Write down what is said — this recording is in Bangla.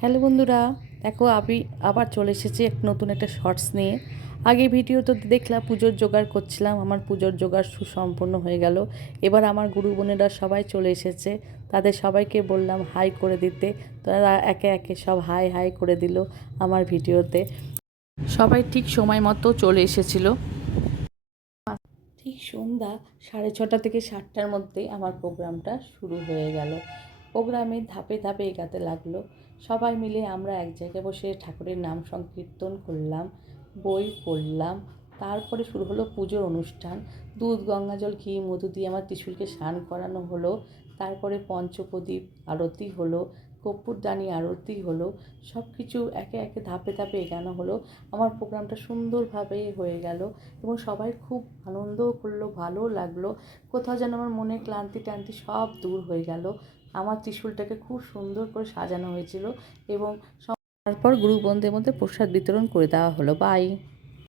হ্যালো বন্ধুরা, দেখো আমি আবার চলে এসেছি নতুন একটা শর্টস নিয়ে। আগে ভিডিও তো দেখলাম পুজোর জোগাড় করছিলাম, আমার পুজোর জোগাড় সুসম্পন্ন হয়ে গেল। এবার আমার গুরু বোনেরা সবাই চলে এসেছে, তাদের সবাইকে বললাম হাই করে দিতে। তারা একে একে সব হাই হাই করে দিল আমার ভিডিওতে। সবাই ঠিক সময় মতো চলে এসেছিল। ঠিক সন্ধ্যা 6:30 থেকে 7টার মধ্যে আমার প্রোগ্রামটা শুরু হয়ে গেল। প্রোগ্রামে ধাপে ধাপে এগাতে লাগলো। সবাই মিলে আমরা এক জায়গায় বসে ঠাকুরের নাম সংকীর্তন করলাম, বই পড়লাম। তারপরে শুরু হলো পুজোর অনুষ্ঠান। দুধ, গঙ্গাজল, ঘি, মধু দিয়ে আমার ত্রিশূলকে স্নান করানো হলো। তারপরে পঞ্চপ্রদীপ আরতি হলো, কর্পূরদানি আরতি হলো। সব কিছু একে একে ধাপে ধাপে এগানো হলো। আমার প্রোগ্রামটা সুন্দরভাবে হয়ে গেল এবং সবাই খুব আনন্দও করলো, ভালোও লাগলো। কোথাও যেন আমার মনের ক্লান্তি টান্তি সব দূর হয়ে গেল। আমার ত্রিশূলটাকে খুব সুন্দর করে সাজানো হয়েছিল এবং তারপর গুরু বোনদের মধ্যে প্রসাদ বিতরণ করে দেওয়া হলো। বাই।